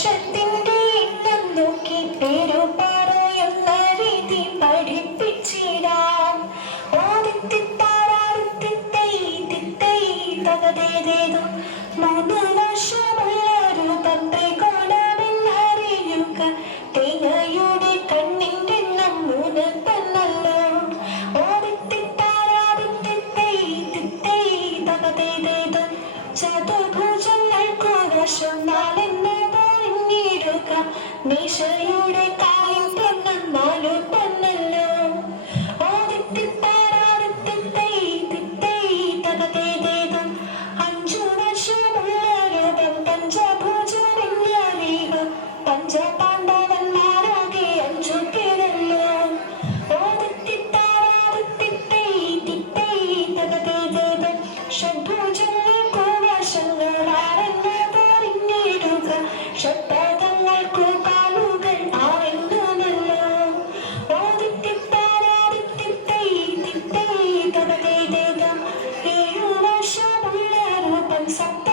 വർഷത്തിന്റെ എണ്ണം നോക്കി പേരു പറയുന്ന രീതി പഠിപ്പിച്ചിടാം. മൂന്ന് വർഷമുള്ളൊരു തത്തെ കോണമെന്നറിയുക. തേങ്ങയുടെ കണ്ണിന്റെ എണ്ണം മൂന്ന് തന്നല്ലോ. ചതുർഭുജങ്ങൾക്കു വർഷം നാലെന്നതറിഞ്ഞിടുക. നിശയുടെ കാര്യം പെണ്ണം നാലു തന്നല്ലോ. പഞ്ചപാണ്ഡവന്മാരാകെ അഞ്ചു പേരല്ലോ. ഷഡ്ഭുജങ്ങൾക്കു വശങ്ങൾ ആരെന്നതറിഞ്ഞിടുക. ഷഡ്പദങ്ങൾക്കു കാലുകൾ ആരെന്നല്ലോ. ഏഴു വർഷമുള്ള രൂപം സപ്ത